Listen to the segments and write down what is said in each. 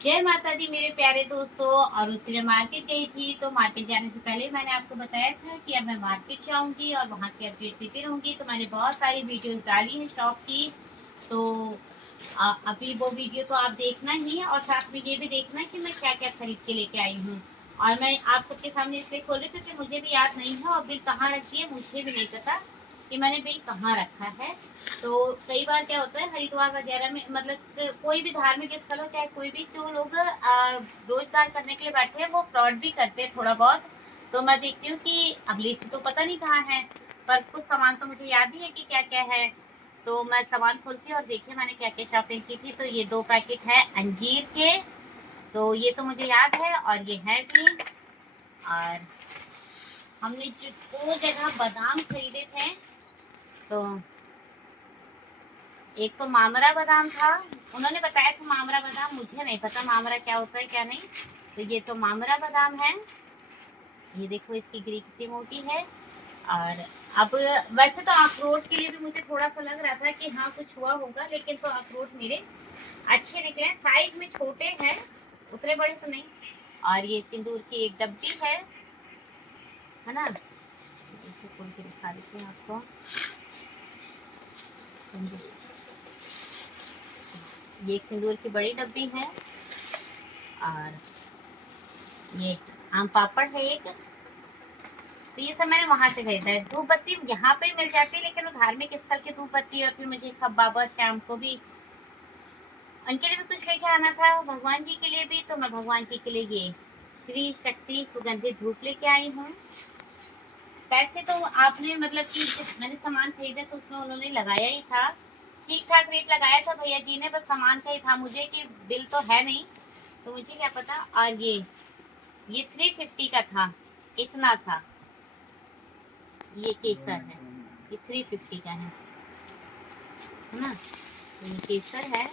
जय माता दी मेरे प्यारे दोस्तों। और उस दिन मैं मार्केट गई थी, तो मार्केट जाने से पहले मैंने आपको बताया था कि अब मैं मार्केट जाऊंगी और वहाँ की अपडेट देती रहूंगी। तो मैंने बहुत सारी वीडियोस डाली हैं शॉप की। तो अभी वो वीडियो तो आप देखना ही, और साथ में ये भी देखना कि मैं क्या क्या खरीद के लेके आई हूँ। और मैं आप सबके सामने इसलिए खोल रही थी क्योंकि मुझे भी याद नहीं है, और बिल कहाँ रखी है मुझे भी नहीं पता कि मैंने बिल कहाँ रखा है। तो कई बार क्या होता है हरिद्वार वगैरह में, मतलब कोई भी धार्मिक स्थल हो, चाहे कोई भी, जो लोग रोजगार करने के लिए बैठे हैं वो फ्रॉड भी करते हैं थोड़ा बहुत। तो मैं देखती हूँ कि अब लिस्ट तो पता नहीं कहाँ है, पर कुछ सामान तो मुझे याद ही है कि क्या क्या है। तो मैं सामान खोलती हूँ और देखिए मैंने क्या क्या शॉपिंग की थी। तो ये 2 पैकेट है अंजीर के, तो ये तो मुझे याद है, और ये है भी। और हमने जो 2 जगह बादाम खरीदे थे, तो एक तो मामरा बादाम था। उन्होंने बताया था मामरा बादाम, मुझे नहीं पता मामरा क्या होता है क्या नहीं। तो ये तो मामरा बादाम है। ये देखो इसकी गिरी कितनी मोटी है। और अब वैसे तो अखरोट के लिए भी मुझे थोड़ा सा लग रहा था कि हाँ कुछ हुआ होगा, लेकिन तो अखरोट मेरे अच्छे निकले, साइज में छोटे हैं, उतने बड़े तो नहीं। और ये सिंदूर की एक डब्बी है ना। इसे खोल के दिखा देते हैं आपको। ये एक सिंदूर की बड़ी डब्बी है। और ये आम पापड़ है एक। तो ये सब मैंने वहां से खरीदा है। धूप बत्ती यहाँ पे मिल जाती है, लेकिन वो धार्मिक स्थल की धूप बत्ती, और फिर मुझे सब बाबा श्याम को भी, उनके लिए भी कुछ लेके आना था, भगवान जी के लिए भी। तो मैं भगवान जी के लिए ये श्री शक्ति सुगंधित धूप लेके आई हूँ। पैसे तो आपने, मतलब कि मैंने सामान खरीदा तो उसमें उन्होंने लगाया ही था, ठीक ठाक रेट लगाया था भैया जी ने, बस सामान का ही था मुझे कि बिल तो है नहीं, तो मुझे क्या पता। और ये 350 का था, इतना सा। ये केसर है, ये 350 का है ना। तो ये केसर है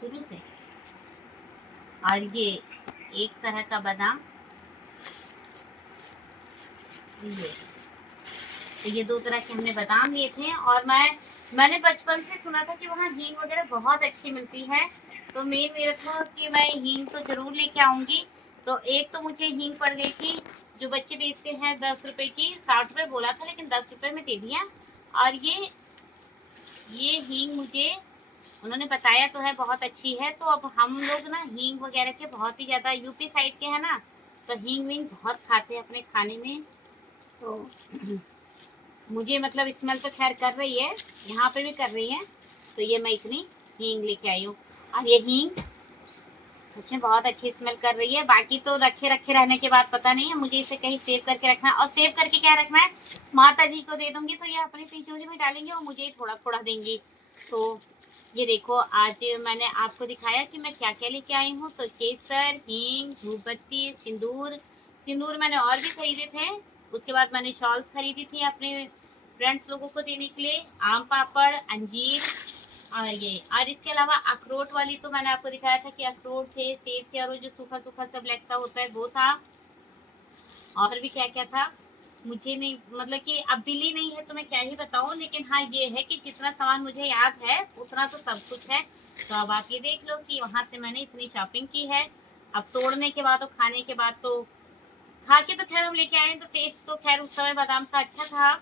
शुरू से। और ये एक तरह का बादाम, ये तो ये 2 तरह के हमने बादाम लिए थे। और मैंने बचपन से सुना था कि वहाँ हींग वगैरह बहुत अच्छी मिलती है। तो मेन मेरा था कि मैं हींग तो जरूर लेके आऊंगी। तो एक तो मुझे हींग पड़ गई थी, जो बच्चे बेचते हैं 10 रुपए की, 60 रुपए बोला था लेकिन 10 रुपए में दे दिया। और ये हींग मुझे उन्होंने बताया तो है बहुत अच्छी है। तो अब हम लोग ना हींग वगैरह के बहुत ही ज़्यादा यूपी साइड के हैं ना, तो हींग वींग बहुत खाते हैं अपने खाने में। तो मुझे मतलब स्मेल तो खैर कर रही है, यहाँ पे भी कर रही है। तो ये मैं इतनी हींग लेके आई हूँ। और ये हींग सच में बहुत अच्छी स्मेल कर रही है। बाकी तो रखे रखे रहने के बाद पता नहीं है, मुझे इसे कहीं सेव करके रखना है। और सेव करके क्या रखना है, माता जी को दे दूंगी तो ये अपनी तिजोरी में डालेंगे और मुझे थोड़ा थोड़ा देंगी। तो ये देखो आज मैंने आपको दिखाया कि मैं क्या क्या लेके आई हूँ। तो केसर, हींग, धूप बत्ती, सिंदूर। सिंदूर मैंने और भी खरीदे थे। उसके बाद मैंने शॉल्स खरीदी थी अपने फ्रेंड्स लोगों को देने के लिए, आम पापड़, अंजीर। और इसके अलावा अखरोट वाली तो मैंने आपको दिखाया था कि अखरोट थे, सेब थे, और वो जो सूखा सूखा सा ब्लैक सा होता है वो था। और भी क्या क्या था मुझे नहीं, मतलब कि अब बिल ही नहीं है तो मैं क्या ही बताऊं। लेकिन हाँ ये है कि जितना सामान मुझे याद है उतना तो सब कुछ है। तो अब आप ये देख लो कि वहां से मैंने इतनी शॉपिंग की है। अब तोड़ने के बाद और खाने के बाद तो, खा के तो खैर हम लेके आए तो टेस्ट तो खैर उस समय बादाम का अच्छा था,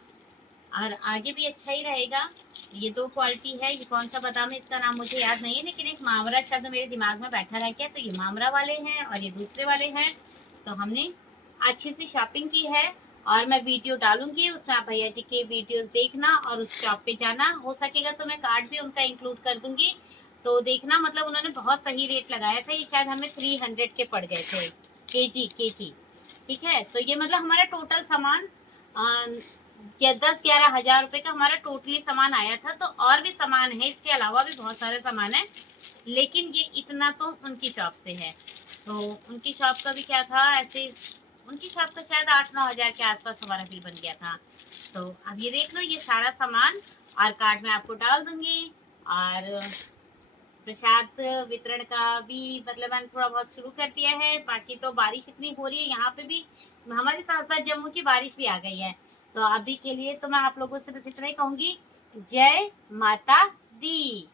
और आगे भी अच्छा ही रहेगा। ये 2 क्वालिटी है। ये कौन सा बादाम है इसका नाम मुझे याद नहीं है, लेकिन एक मामरा शब्द मेरे दिमाग में बैठा रह गया। तो ये मामरा वाले हैं और ये दूसरे वाले हैं। तो हमने अच्छी सी शॉपिंग की है। और मैं वीडियो डालूंगी, उसमें आप भैया जी के वीडियोस देखना और उस शॉप पे जाना। हो सकेगा तो मैं कार्ड भी उनका इंक्लूड कर दूंगी। तो देखना, मतलब उन्होंने बहुत सही रेट लगाया था। ये शायद हमें 300 के पड़ गए थे, केजी। ठीक है, तो ये मतलब हमारा टोटल सामान या 10-11 हज़ार रुपए का हमारा टोटली सामान आया था। तो और भी सामान है, इसके अलावा भी बहुत सारे सामान है, लेकिन ये इतना तो उनकी शॉप से है। तो उनकी शॉप का भी क्या था ऐसे, उनकी शॉप का शायद 8-9 हज़ार के आसपास हमारा बिल बन गया था। तो अब ये देख लो ये सारा सामान, और कार्ड में आपको डाल दूंगी। और प्रसाद वितरण का भी मतलब मैंने थोड़ा बहुत शुरू कर दिया है। बाकी तो बारिश इतनी हो रही है यहाँ पे भी, हमारे साथ साथ जम्मू की बारिश भी आ गई है। तो अभी के लिए तो मैं आप लोगों से बस इतना ही कहूंगी, जय माता दी।